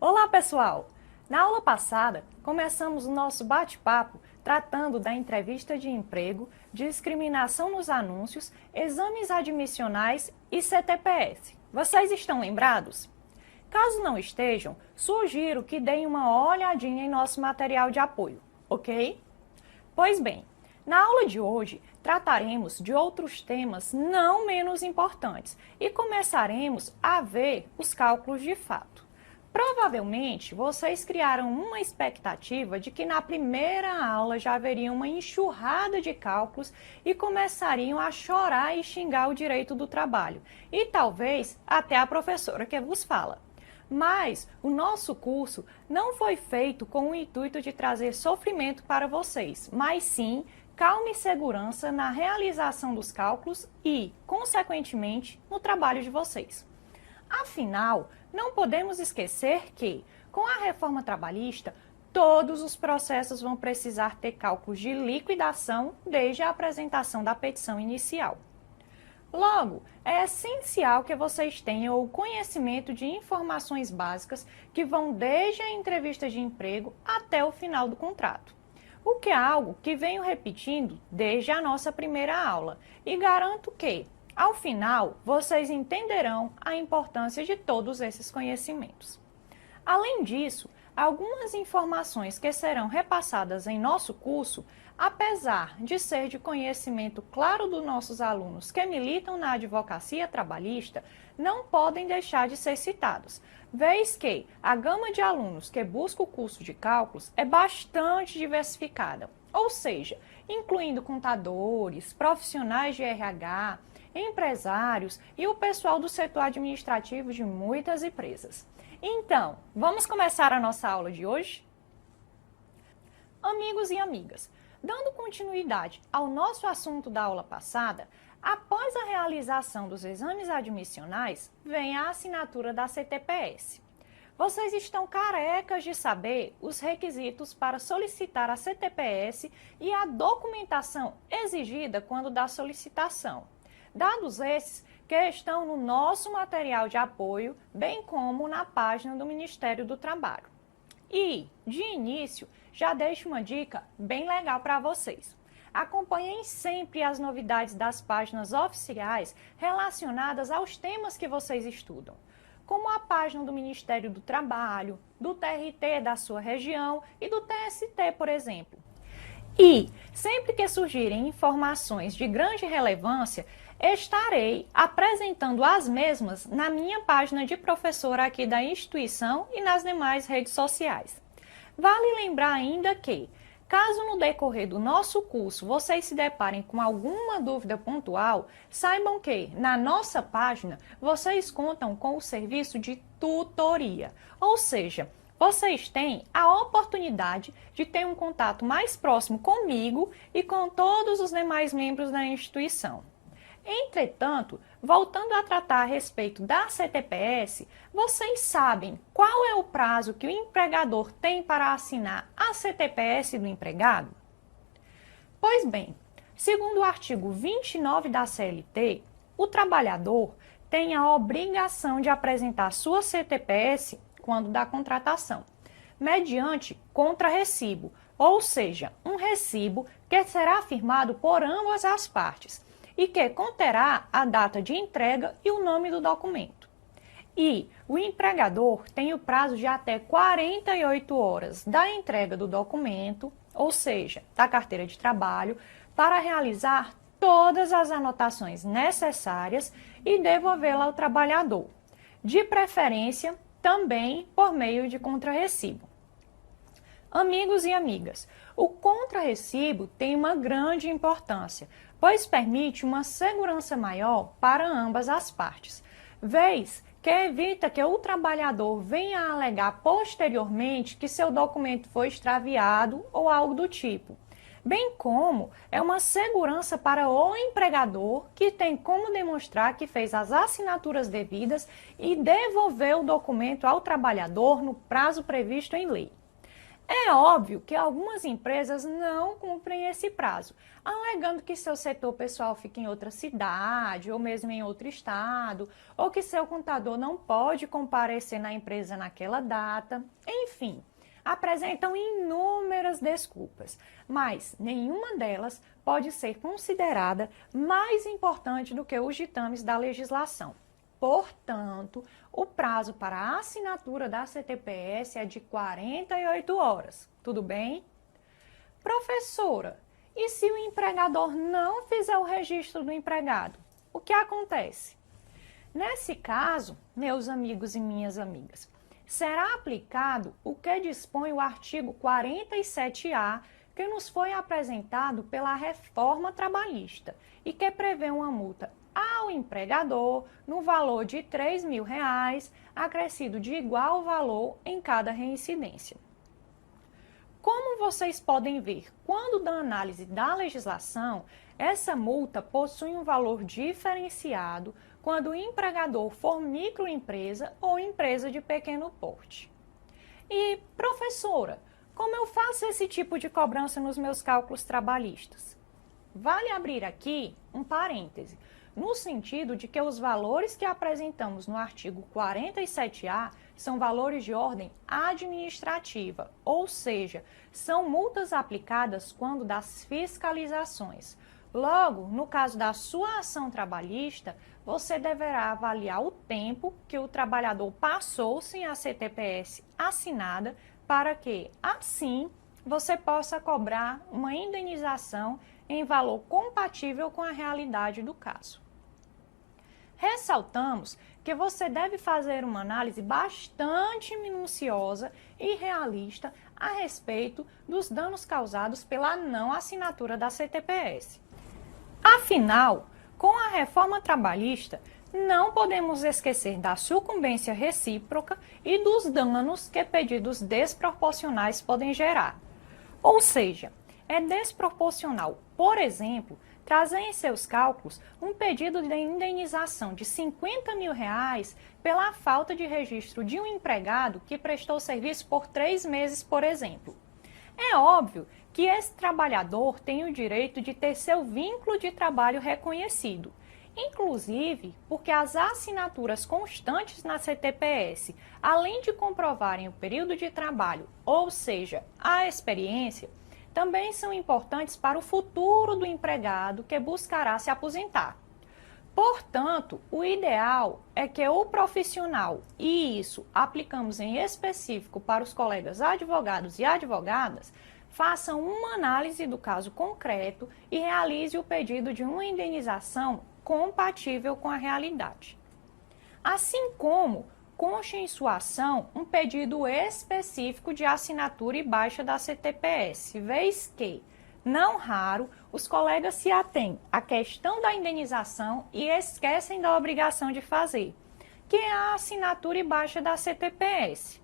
Olá, pessoal! Na aula passada, começamos o nosso bate-papo tratando da entrevista de emprego, discriminação nos anúncios, exames admissionais e CTPS. Vocês estão lembrados? Caso não estejam, sugiro que deem uma olhadinha em nosso material de apoio, ok? Pois bem, na aula de hoje trataremos de outros temas não menos importantes e começaremos a ver os cálculos de fato. Provavelmente, vocês criaram uma expectativa de que na primeira aula já haveria uma enxurrada de cálculos e começariam a chorar e xingar o direito do trabalho, e talvez até a professora que vos fala. Mas o nosso curso não foi feito com o intuito de trazer sofrimento para vocês, mas sim calma e segurança na realização dos cálculos e, consequentemente, no trabalho de vocês. Afinal, não podemos esquecer que, com a reforma trabalhista, todos os processos vão precisar ter cálculos de liquidação desde a apresentação da petição inicial. Logo, é essencial que vocês tenham o conhecimento de informações básicas que vão desde a entrevista de emprego até o final do contrato. O que é algo que venho repetindo desde a nossa primeira aula e garanto que, ao final, vocês entenderão a importância de todos esses conhecimentos. Além disso, algumas informações que serão repassadas em nosso curso, apesar de ser de conhecimento claro dos nossos alunos que militam na advocacia trabalhista, não podem deixar de ser citados, vez que a gama de alunos que busca o curso de cálculos é bastante diversificada, ou seja, incluindo contadores, profissionais de RH, empresários e o pessoal do setor administrativo de muitas empresas. Então, vamos começar a nossa aula de hoje? Amigos e amigas, dando continuidade ao nosso assunto da aula passada, após a realização dos exames admissionais, vem a assinatura da CTPS. Vocês estão carecas de saber os requisitos para solicitar a CTPS e a documentação exigida quando da solicitação. Dados esses que estão no nosso material de apoio, bem como na página do Ministério do Trabalho. E, de início, já deixo uma dica bem legal para vocês. Acompanhem sempre as novidades das páginas oficiais relacionadas aos temas que vocês estudam, como a página do Ministério do Trabalho, do TRT da sua região e do TST, por exemplo. E, sempre que surgirem informações de grande relevância, estarei apresentando as mesmas na minha página de professora aqui da instituição e nas demais redes sociais. Vale lembrar ainda que, caso no decorrer do nosso curso vocês se deparem com alguma dúvida pontual, saibam que, na nossa página, vocês contam com o serviço de tutoria, ou seja, vocês têm a oportunidade de ter um contato mais próximo comigo e com todos os demais membros da instituição. Entretanto, voltando a tratar a respeito da CTPS, vocês sabem qual é o prazo que o empregador tem para assinar a CTPS do empregado? Pois bem, segundo o artigo 29 da CLT, o trabalhador tem a obrigação de apresentar sua CTPS quando da contratação, mediante contrarrecibo, ou seja, um recibo que será firmado por ambas as partes e que conterá a data de entrega e o nome do documento. E o empregador tem o prazo de até 48 horas da entrega do documento, ou seja, da carteira de trabalho, para realizar todas as anotações necessárias e devolvê-la ao trabalhador, de preferência também por meio de contrarrecibo. Amigos e amigas, o contrarrecibo tem uma grande importância, pois permite uma segurança maior para ambas as partes, vez que evita que o trabalhador venha a alegar posteriormente que seu documento foi extraviado ou algo do tipo, bem como é uma segurança para o empregador que tem como demonstrar que fez as assinaturas devidas e devolveu o documento ao trabalhador no prazo previsto em lei. É óbvio que algumas empresas não cumprem esse prazo, alegando que seu setor pessoal fica em outra cidade ou mesmo em outro estado, ou que seu contador não pode comparecer na empresa naquela data. Enfim, apresentam inúmeras desculpas, mas nenhuma delas pode ser considerada mais importante do que os ditames da legislação. Portanto, o prazo para a assinatura da CTPS é de 48 horas. Tudo bem? Professora, e se o empregador não fizer o registro do empregado? O que acontece? Nesse caso, meus amigos e minhas amigas, será aplicado o que dispõe o artigo 47A, que nos foi apresentado pela reforma trabalhista e que prevê uma multa ao empregador no valor de R$ 3.000, acrescido de igual valor em cada reincidência. Como vocês podem ver, quando da análise da legislação, essa multa possui um valor diferenciado quando o empregador for microempresa ou empresa de pequeno porte. E, professora, como eu faço esse tipo de cobrança nos meus cálculos trabalhistas? Vale abrir aqui um parêntese, no sentido de que os valores que apresentamos no artigo 47A são valores de ordem administrativa, ou seja, são multas aplicadas quando das fiscalizações. Logo, no caso da sua ação trabalhista, você deverá avaliar o tempo que o trabalhador passou sem a CTPS assinada para que, assim, você possa cobrar uma indenização em valor compatível com a realidade do caso. Ressaltamos que você deve fazer uma análise bastante minuciosa e realista a respeito dos danos causados pela não assinatura da CTPS. Afinal, com a reforma trabalhista, não podemos esquecer da sucumbência recíproca e dos danos que pedidos desproporcionais podem gerar. Ou seja, é desproporcional, por exemplo, trazer em seus cálculos um pedido de indenização de R$ 50.000 pela falta de registro de um empregado que prestou serviço por 3 meses, por exemplo. É óbvio que esse trabalhador tem o direito de ter seu vínculo de trabalho reconhecido, inclusive porque as assinaturas constantes na CTPS, além de comprovarem o período de trabalho, ou seja, a experiência, também são importantes para o futuro do empregado que buscará se aposentar. Portanto, o ideal é que o profissional, e isso aplicamos em específico para os colegas advogados e advogadas, façam uma análise do caso concreto e realize o pedido de uma indenização compatível com a realidade. Assim como conste em sua ação um pedido específico de assinatura e baixa da CTPS, vez que, não raro, os colegas se atêm à questão da indenização e esquecem da obrigação de fazer, que é a assinatura e baixa da CTPS.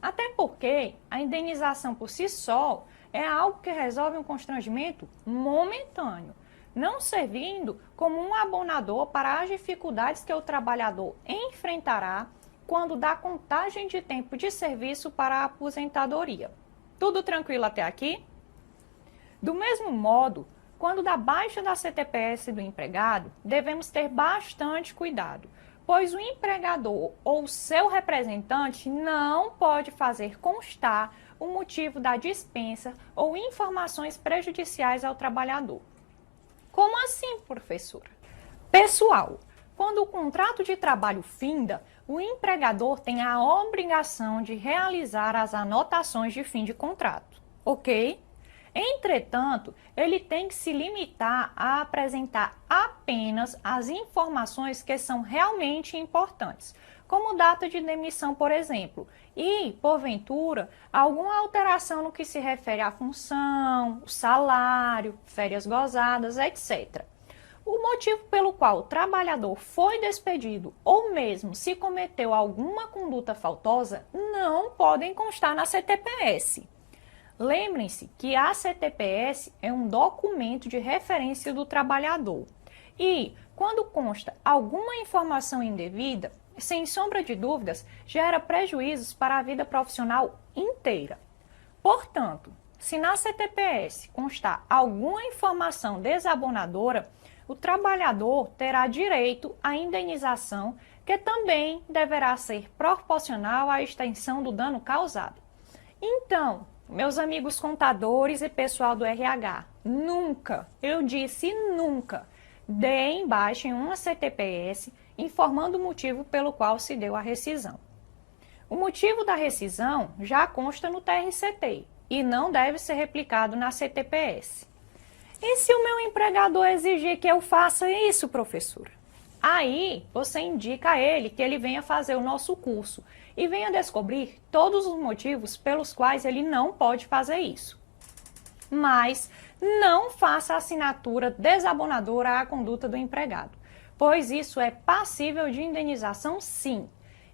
Até porque a indenização por si só é algo que resolve um constrangimento momentâneo, não servindo como um abonador para as dificuldades que o trabalhador enfrentará quando dá contagem de tempo de serviço para a aposentadoria. Tudo tranquilo até aqui? Do mesmo modo, quando da baixa da CTPS do empregado, devemos ter bastante cuidado, pois o empregador ou seu representante não pode fazer constar o motivo da dispensa ou informações prejudiciais ao trabalhador. Como assim, professora? Pessoal, quando o contrato de trabalho finda, o empregador tem a obrigação de realizar as anotações de fim de contrato, ok? Entretanto, ele tem que se limitar a apresentar apenas as informações que são realmente importantes, como data de demissão, por exemplo, e, porventura, alguma alteração no que se refere à função, o salário, férias gozadas, etc. O motivo pelo qual o trabalhador foi despedido ou mesmo se cometeu alguma conduta faltosa não podem constar na CTPS. Lembrem-se que a CTPS é um documento de referência do trabalhador e, quando consta alguma informação indevida, sem sombra de dúvidas, gera prejuízos para a vida profissional inteira. Portanto, se na CTPS constar alguma informação desabonadora, o trabalhador terá direito à indenização, que também deverá ser proporcional à extensão do dano causado. Então, meus amigos contadores e pessoal do RH, nunca, eu disse nunca, deem baixa em uma CTPS informando o motivo pelo qual se deu a rescisão. O motivo da rescisão já consta no TRCT e não deve ser replicado na CTPS. E se o meu empregador exigir que eu faça isso, professora? Aí você indica a ele que ele venha fazer o nosso curso e venha descobrir todos os motivos pelos quais ele não pode fazer isso. Mas não faça assinatura desabonadora à conduta do empregado, pois isso é passível de indenização sim.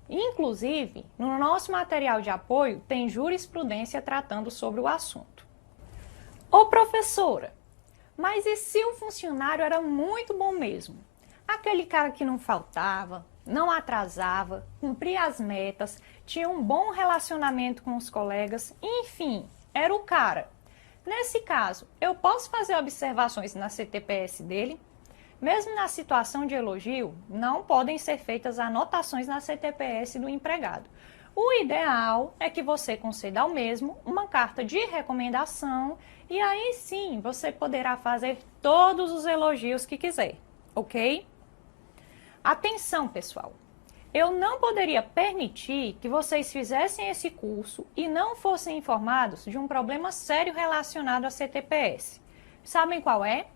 Inclusive, no nosso material de apoio tem jurisprudência tratando sobre o assunto. Ô professora, mas e se o funcionário era muito bom mesmo? Aquele cara que não faltava, não atrasava, cumpria as metas, tinha um bom relacionamento com os colegas, enfim, era o cara. Nesse caso, eu posso fazer observações na CTPS dele? Mesmo na situação de elogio, não podem ser feitas anotações na CTPS do empregado. O ideal é que você conceda ao mesmo uma carta de recomendação e aí sim você poderá fazer todos os elogios que quiser, ok? Atenção, pessoal! Eu não poderia permitir que vocês fizessem esse curso e não fossem informados de um problema sério relacionado à CTPS. Sabem qual é?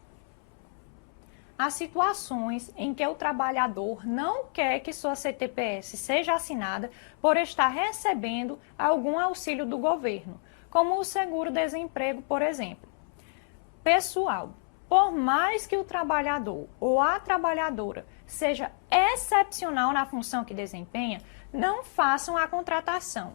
As situações em que o trabalhador não quer que sua CTPS seja assinada por estar recebendo algum auxílio do governo, como o seguro-desemprego, por exemplo. Pessoal, por mais que o trabalhador ou a trabalhadora seja excepcional na função que desempenha, não façam a contratação,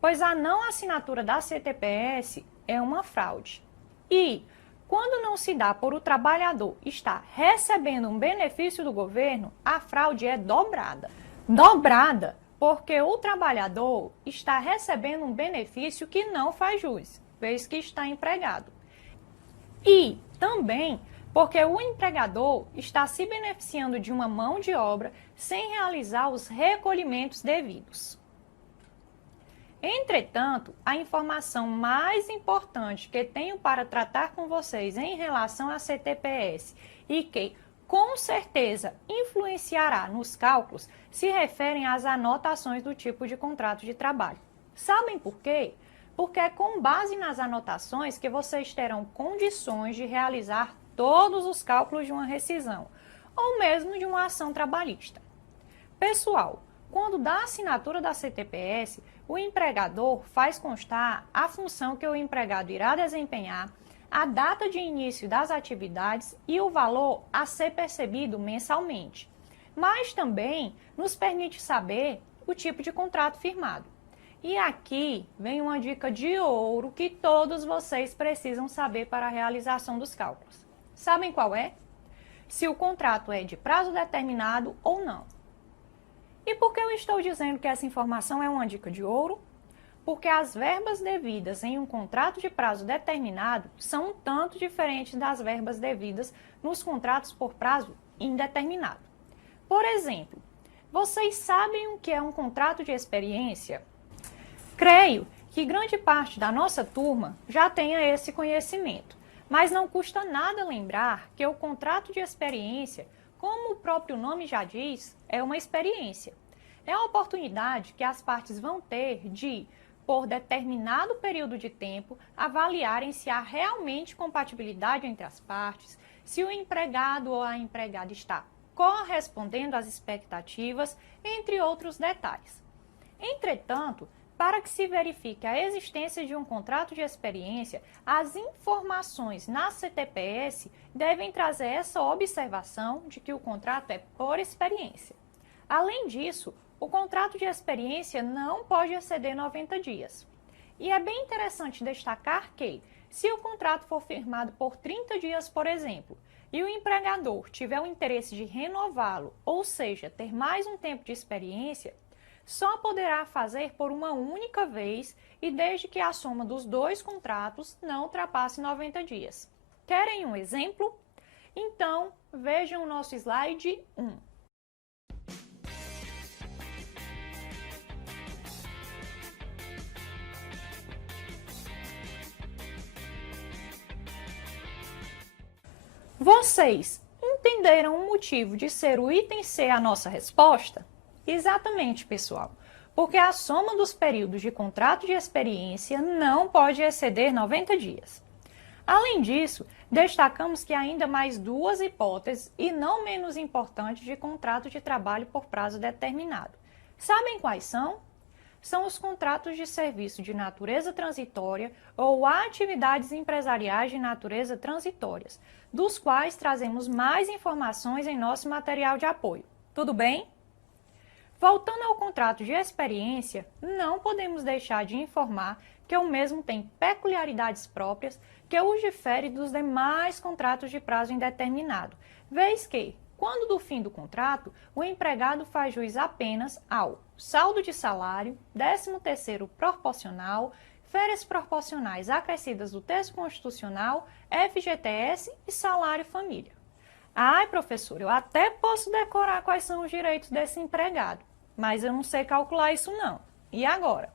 pois a não assinatura da CTPS é uma fraude. E, quando não se dá por o trabalhador estar recebendo um benefício do governo, a fraude é dobrada. Dobrada porque o trabalhador está recebendo um benefício que não faz jus, vez que está empregado. E também porque o empregador está se beneficiando de uma mão de obra sem realizar os recolhimentos devidos. Entretanto, a informação mais importante que tenho para tratar com vocês em relação à CTPS e que, com certeza, influenciará nos cálculos, se referem às anotações do tipo de contrato de trabalho. Sabem por quê? Porque é com base nas anotações que vocês terão condições de realizar todos os cálculos de uma rescisão, ou mesmo de uma ação trabalhista. Pessoal, quando dá a assinatura da CTPS, o empregador faz constar a função que o empregado irá desempenhar, a data de início das atividades e o valor a ser percebido mensalmente. Mas também nos permite saber o tipo de contrato firmado. E aqui vem uma dica de ouro que todos vocês precisam saber para a realização dos cálculos. Sabem qual é? Se o contrato é de prazo determinado ou não. E por que eu estou dizendo que essa informação é uma dica de ouro? Porque as verbas devidas em um contrato de prazo determinado são um tanto diferentes das verbas devidas nos contratos por prazo indeterminado. Por exemplo, vocês sabem o que é um contrato de experiência? Creio que grande parte da nossa turma já tenha esse conhecimento, mas não custa nada lembrar que o contrato de experiência, como o próprio nome já diz, é uma experiência. É a oportunidade que as partes vão ter de, por determinado período de tempo, avaliarem se há realmente compatibilidade entre as partes, se o empregado ou a empregada está correspondendo às expectativas, entre outros detalhes. Entretanto, para que se verifique a existência de um contrato de experiência, as informações na CTPS devem trazer essa observação de que o contrato é por experiência. Além disso, o contrato de experiência não pode exceder 90 dias. E é bem interessante destacar que, se o contrato for firmado por 30 dias, por exemplo, e o empregador tiver o interesse de renová-lo, ou seja, ter mais um tempo de experiência, só poderá fazer por uma única vez e desde que a soma dos dois contratos não ultrapasse 90 dias. Querem um exemplo? Então, vejam o nosso slide 1. Vocês entenderam o motivo de ser o item C a nossa resposta? Exatamente, pessoal, porque a soma dos períodos de contrato de experiência não pode exceder 90 dias. Além disso, destacamos que há ainda mais duas hipóteses, e não menos importantes, de contrato de trabalho por prazo determinado. Sabem quais são? São os contratos de serviço de natureza transitória ou atividades empresariais de natureza transitórias, dos quais trazemos mais informações em nosso material de apoio. Tudo bem? Voltando ao contrato de experiência, não podemos deixar de informar que o mesmo tem peculiaridades próprias que os difere dos demais contratos de prazo indeterminado, vez que, quando do fim do contrato, o empregado faz jus apenas ao saldo de salário, 13º proporcional, férias proporcionais acrescidas do texto constitucional, FGTS e salário família. Ai, professor, eu até posso decorar quais são os direitos desse empregado, mas eu não sei calcular isso não. E agora?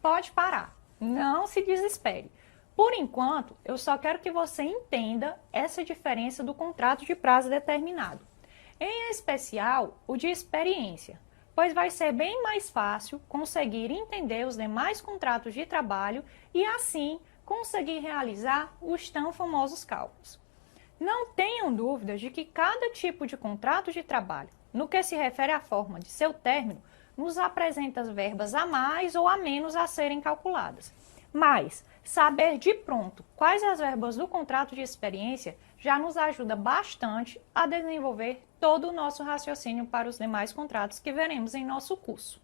Pode parar, não se desespere. Por enquanto, eu só quero que você entenda essa diferença do contrato de prazo determinado, em especial o de experiência, pois vai ser bem mais fácil conseguir entender os demais contratos de trabalho e, assim, conseguir realizar os tão famosos cálculos. Não tenham dúvidas de que cada tipo de contrato de trabalho, no que se refere à forma de seu término, nos apresenta as verbas a mais ou a menos a serem calculadas. Mas saber de pronto quais as verbas do contrato de experiência já nos ajuda bastante a desenvolver todo o nosso raciocínio para os demais contratos que veremos em nosso curso.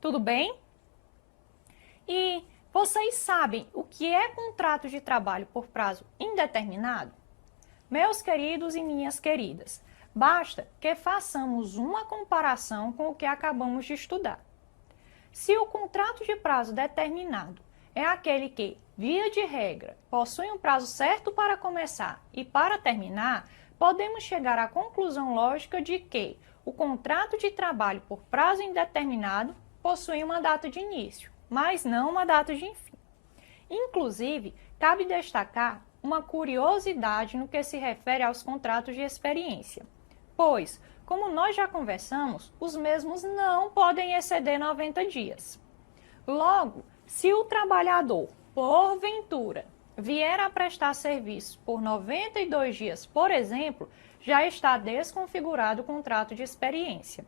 Tudo bem? E vocês sabem o que é contrato de trabalho por prazo indeterminado? Meus queridos e minhas queridas, basta que façamos uma comparação com o que acabamos de estudar. Se o contrato de prazo determinado é aquele que, via de regra, possui um prazo certo para começar e para terminar, podemos chegar à conclusão lógica de que o contrato de trabalho por prazo indeterminado possui uma data de início, mas não uma data de fim. Inclusive, cabe destacar uma curiosidade no que se refere aos contratos de experiência, pois, como nós já conversamos, os mesmos não podem exceder 90 dias. Logo, se o trabalhador, porventura, vier a prestar serviço por 92 dias, por exemplo, já está desconfigurado o contrato de experiência.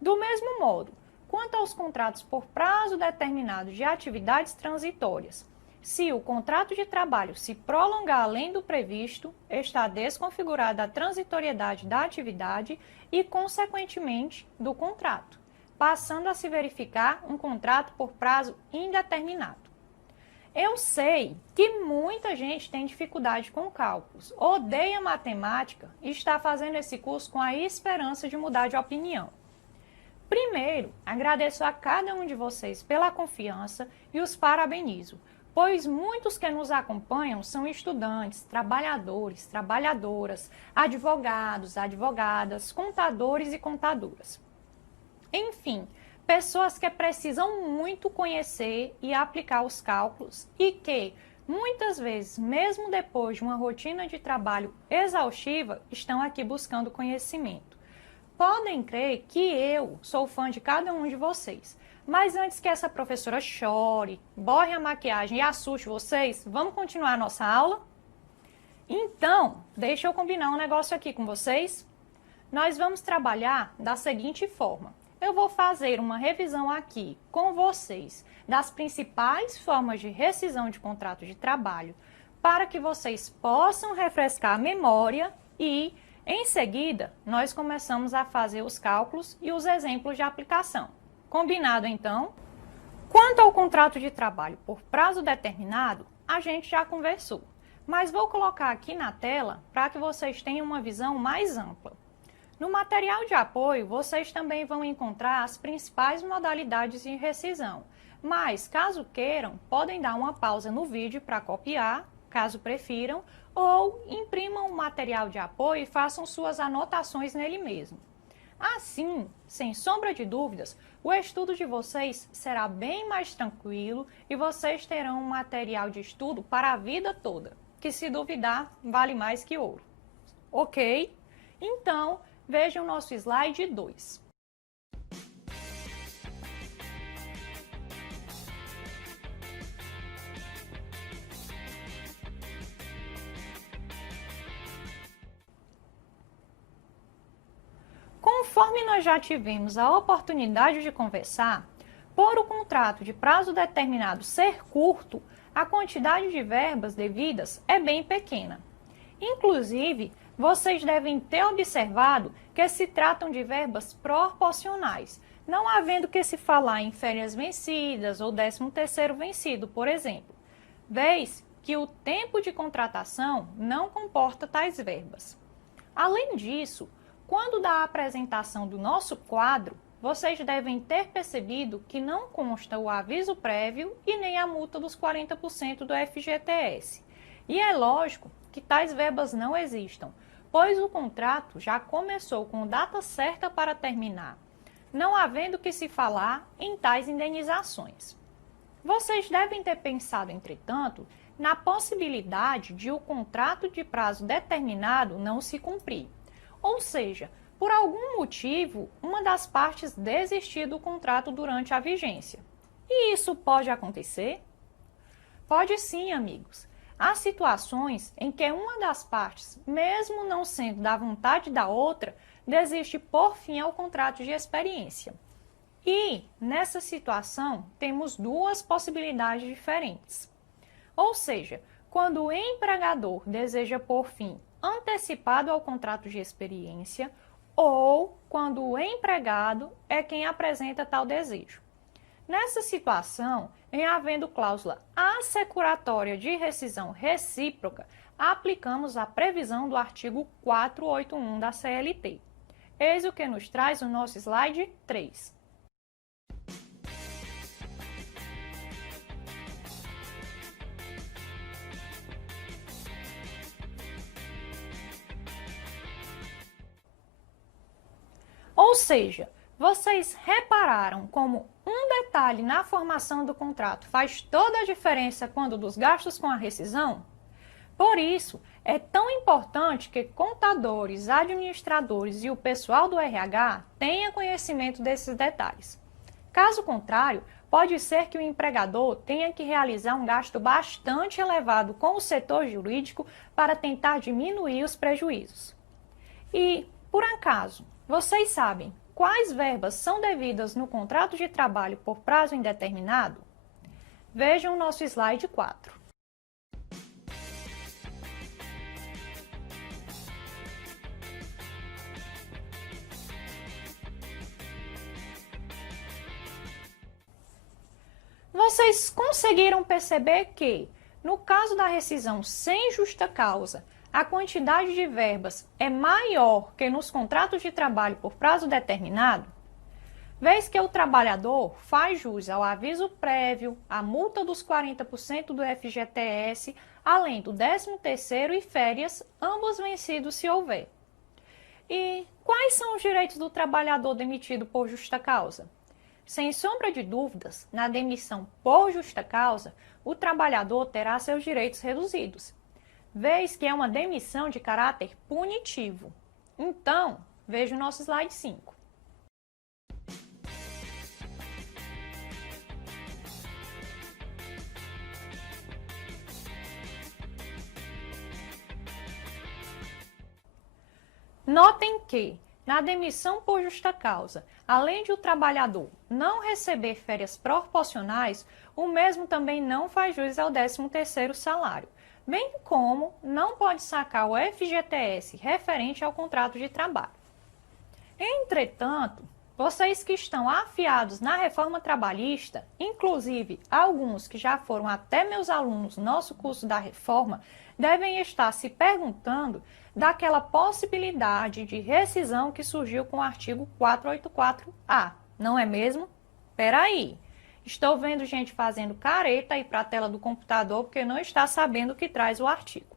Do mesmo modo, quanto aos contratos por prazo determinado de atividades transitórias, se o contrato de trabalho se prolongar além do previsto, está desconfigurada a transitoriedade da atividade e, consequentemente, do contrato, passando a se verificar um contrato por prazo indeterminado. Eu sei que muita gente tem dificuldade com cálculos, odeia matemática e está fazendo esse curso com a esperança de mudar de opinião. Primeiro, agradeço a cada um de vocês pela confiança e os parabenizo, pois muitos que nos acompanham são estudantes, trabalhadores, trabalhadoras, advogados, advogadas, contadores e contadoras. Enfim, pessoas que precisam muito conhecer e aplicar os cálculos e que, muitas vezes, mesmo depois de uma rotina de trabalho exaustiva, estão aqui buscando conhecimento. Podem crer que eu sou fã de cada um de vocês, mas antes que essa professora chore, borre a maquiagem e assuste vocês, vamos continuar a nossa aula? Então, deixa eu combinar um negócio aqui com vocês. Nós vamos trabalhar da seguinte forma. Eu vou fazer uma revisão aqui com vocês das principais formas de rescisão de contrato de trabalho para que vocês possam refrescar a memória e, em seguida, nós começamos a fazer os cálculos e os exemplos de aplicação. Combinado, então? Quanto ao contrato de trabalho por prazo determinado, a gente já conversou, mas vou colocar aqui na tela para que vocês tenham uma visão mais ampla. No material de apoio, vocês também vão encontrar as principais modalidades de rescisão, mas, caso queiram, podem dar uma pausa no vídeo para copiar, caso prefiram, ou imprimam o material de apoio e façam suas anotações nele mesmo. Assim, sem sombra de dúvidas, o estudo de vocês será bem mais tranquilo e vocês terão um material de estudo para a vida toda, que, se duvidar, vale mais que ouro. Ok? Então, vejam o nosso slide 2. Conforme nós já tivemos a oportunidade de conversar, por o contrato de prazo determinado ser curto, a quantidade de verbas devidas é bem pequena. Inclusive, vocês devem ter observado que se tratam de verbas proporcionais, não havendo que se falar em férias vencidas ou 13º vencido, por exemplo, vez que o tempo de contratação não comporta tais verbas. Além disso, quando da apresentação do nosso quadro, vocês devem ter percebido que não consta o aviso prévio e nem a multa dos 40% do FGTS. E é lógico que tais verbas não existam, pois o contrato já começou com data certa para terminar, não havendo que se falar em tais indenizações. Vocês devem ter pensado, entretanto, na possibilidade de o contrato de prazo determinado não se cumprir. Ou seja, por algum motivo, uma das partes desistir do contrato durante a vigência. E isso pode acontecer? Pode sim, amigos. Há situações em que uma das partes, mesmo não sendo da vontade da outra, desiste por fim ao contrato de experiência. E, nessa situação, temos duas possibilidades diferentes. Ou seja, quando o empregador deseja por fim antecipado ao contrato de experiência ou quando o empregado é quem apresenta tal desejo. Nessa situação, em havendo cláusula assecuratória de rescisão recíproca, aplicamos a previsão do artigo 481 da CLT. Eis o que nos traz o nosso slide 3. Ou seja, vocês repararam como um detalhe na formação do contrato faz toda a diferença quando dos gastos com a rescisão? Por isso, é tão importante que contadores, administradores e o pessoal do RH tenham conhecimento desses detalhes. Caso contrário, pode ser que o empregador tenha que realizar um gasto bastante elevado com o setor jurídico para tentar diminuir os prejuízos. E, por acaso, vocês sabem quais verbas são devidas no contrato de trabalho por prazo indeterminado? Vejam o nosso slide 4. Vocês conseguiram perceber que, no caso da rescisão sem justa causa, a quantidade de verbas é maior que nos contratos de trabalho por prazo determinado? Vez que o trabalhador faz jus ao aviso prévio, a multa dos 40% do FGTS, além do 13º e férias, ambos vencidos se houver. E quais são os direitos do trabalhador demitido por justa causa? Sem sombra de dúvidas, na demissão por justa causa, o trabalhador terá seus direitos reduzidos, vez que é uma demissão de caráter punitivo. Então, veja o nosso slide 5. Notem que, na demissão por justa causa, além de o trabalhador não receber férias proporcionais, o mesmo também não faz jus ao 13º salário, bem como não pode sacar o FGTS referente ao contrato de trabalho. Entretanto, vocês que estão afiados na reforma trabalhista, inclusive alguns que já foram até meus alunos no nosso curso da reforma, devem estar se perguntando daquela possibilidade de rescisão que surgiu com o artigo 484-A, não é mesmo? Peraí, estou vendo gente fazendo careta aí para a tela do computador porque não está sabendo o que traz o artigo.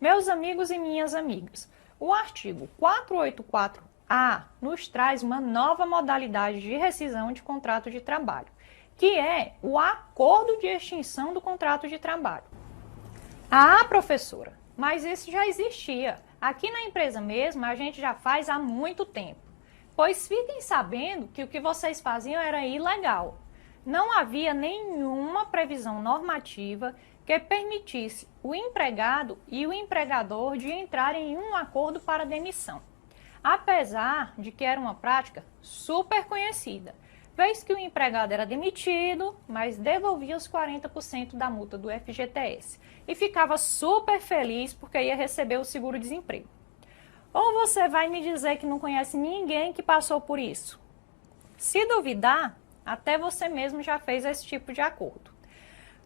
Meus amigos e minhas amigas, o artigo 484-A nos traz uma nova modalidade de rescisão de contrato de trabalho, que é o acordo de extinção do contrato de trabalho. Ah, professora, mas isso já existia. Aqui na empresa mesmo, a gente já faz há muito tempo. Pois fiquem sabendo que o que vocês faziam era ilegal. Não havia nenhuma previsão normativa que permitisse o empregado e o empregador de entrarem em um acordo para demissão. Apesar de que era uma prática super conhecida, vez que o empregado era demitido, mas devolvia os 40% da multa do FGTS e ficava super feliz porque ia receber o seguro-desemprego. Ou você vai me dizer que não conhece ninguém que passou por isso? Se duvidar, até você mesmo já fez esse tipo de acordo.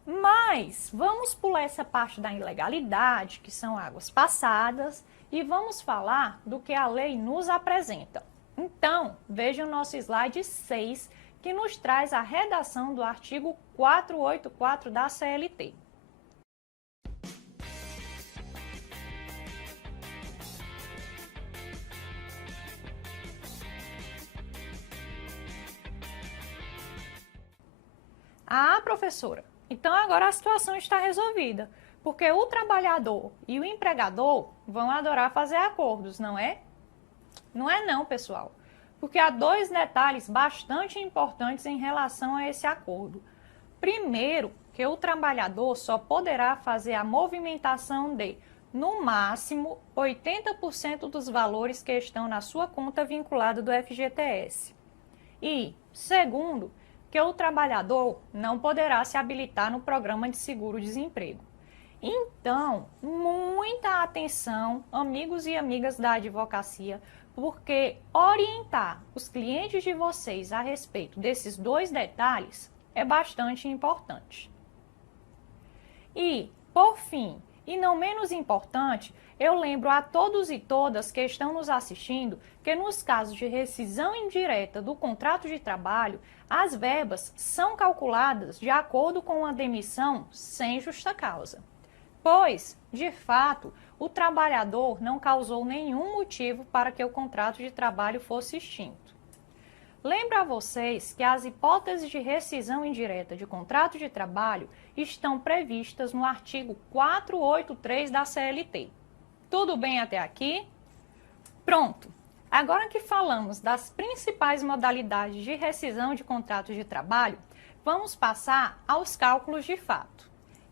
Mas vamos pular essa parte da ilegalidade, que são águas passadas, e vamos falar do que a lei nos apresenta. Então, veja o nosso slide 6, que nos traz a redação do artigo 484 da CLT. Ah, professora, então agora a situação está resolvida, porque o trabalhador e o empregador vão adorar fazer acordos, não é? Não é não, pessoal, porque há dois detalhes bastante importantes em relação a esse acordo. Primeiro, que o trabalhador só poderá fazer a movimentação de, no máximo, 80% dos valores que estão na sua conta vinculada do FGTS. E, segundo, que o trabalhador não poderá se habilitar no programa de seguro-desemprego. Então, muita atenção, amigos e amigas da advocacia, porque orientar os clientes de vocês a respeito desses dois detalhes é bastante importante. E, por fim, e não menos importante, eu lembro a todos e todas que estão nos assistindo que nos casos de rescisão indireta do contrato de trabalho, as verbas são calculadas de acordo com a demissão sem justa causa. Pois, de fato, o trabalhador não causou nenhum motivo para que o contrato de trabalho fosse extinto. Lembro a vocês que as hipóteses de rescisão indireta de contrato de trabalho estão previstas no artigo 483 da CLT. Tudo bem até aqui? Pronto! Agora que falamos das principais modalidades de rescisão de contratos de trabalho, vamos passar aos cálculos de fato.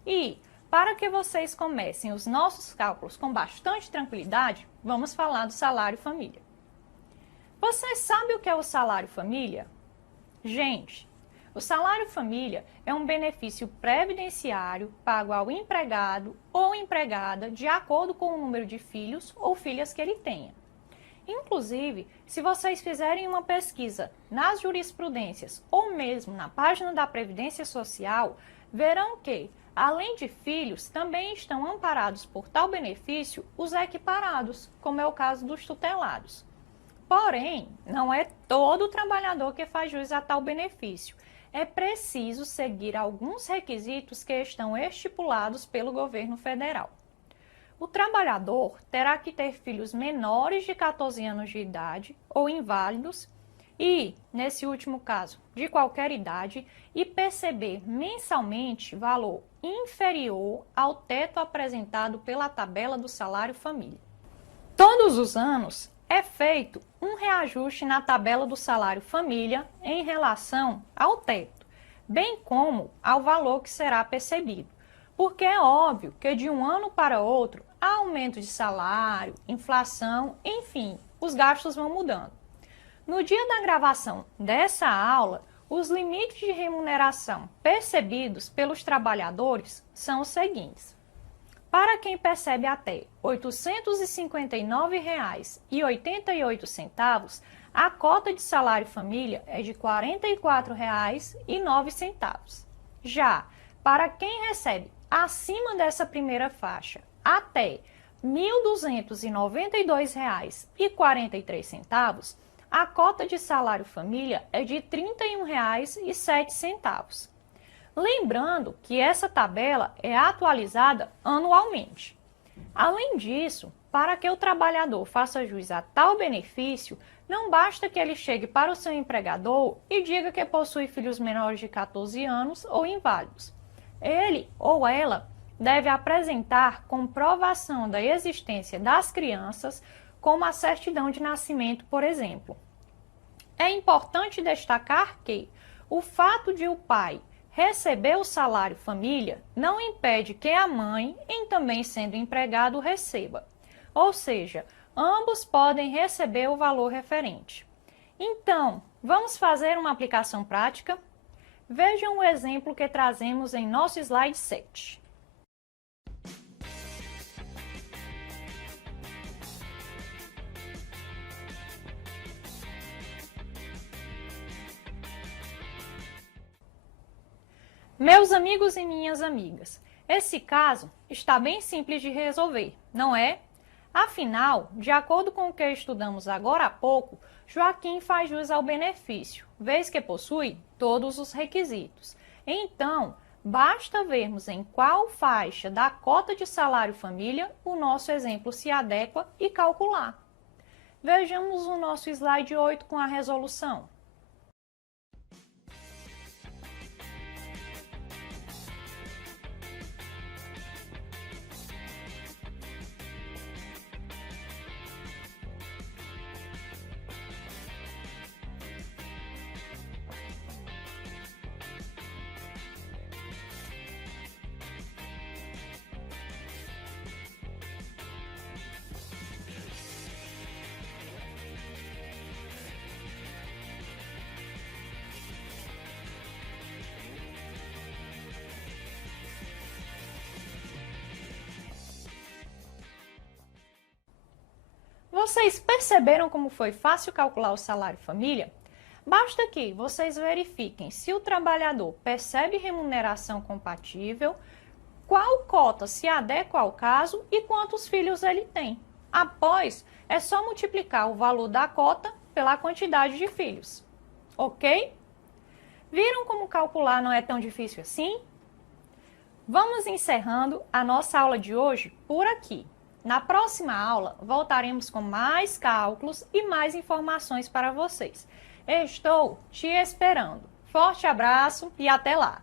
E, para que vocês comecem os nossos cálculos com bastante tranquilidade, vamos falar do salário família. Você sabe o que é o salário família? Gente, o salário família é um benefício previdenciário pago ao empregado ou empregada de acordo com o número de filhos ou filhas que ele tenha. Inclusive, se vocês fizerem uma pesquisa nas jurisprudências ou mesmo na página da Previdência Social, verão que, além de filhos, também estão amparados por tal benefício os equiparados, como é o caso dos tutelados. Porém, não é todo trabalhador que faz jus a tal benefício. É preciso seguir alguns requisitos que estão estipulados pelo governo federal. O trabalhador terá que ter filhos menores de 14 anos de idade ou inválidos e, nesse último caso, de qualquer idade, e perceber mensalmente valor inferior ao teto apresentado pela tabela do salário família. Todos os anos é feito um reajuste na tabela do salário família em relação ao teto, bem como ao valor que será percebido, porque é óbvio que de um ano para outro há aumento de salário, inflação, enfim, os gastos vão mudando. No dia da gravação dessa aula, os limites de remuneração percebidos pelos trabalhadores são os seguintes. Para quem percebe até R$ 859,88, a cota de salário família é de R$ 44,09. Já para quem recebe acima dessa primeira faixa até R$ 1.292,43, a cota de salário família é de R$ 31,07. Lembrando que essa tabela é atualizada anualmente. Além disso, para que o trabalhador faça jus a tal benefício, não basta que ele chegue para o seu empregador e diga que possui filhos menores de 14 anos ou inválidos. Ele ou ela deve apresentar comprovação da existência das crianças, como a certidão de nascimento, por exemplo. É importante destacar que o fato de o pai receber o salário família não impede que a mãe, em também sendo empregado, receba. Ou seja, ambos podem receber o valor referente. Então, vamos fazer uma aplicação prática? Vejam o exemplo que trazemos em nosso slide 7. Meus amigos e minhas amigas, esse caso está bem simples de resolver, não é? Afinal, de acordo com o que estudamos agora há pouco, Joaquim faz jus ao benefício, vez que possui todos os requisitos. Então, basta vermos em qual faixa da cota de salário família o nosso exemplo se adequa e calcular. Vejamos o nosso slide 8 com a resolução. Vocês perceberam como foi fácil calcular o salário família? Basta que vocês verifiquem se o trabalhador percebe remuneração compatível, qual cota se adequa ao caso e quantos filhos ele tem. Após, é só multiplicar o valor da cota pela quantidade de filhos. Ok? Viram como calcular não é tão difícil assim? Vamos encerrando a nossa aula de hoje por aqui. Na próxima aula, voltaremos com mais cálculos e mais informações para vocês. Estou te esperando. Forte abraço e até lá!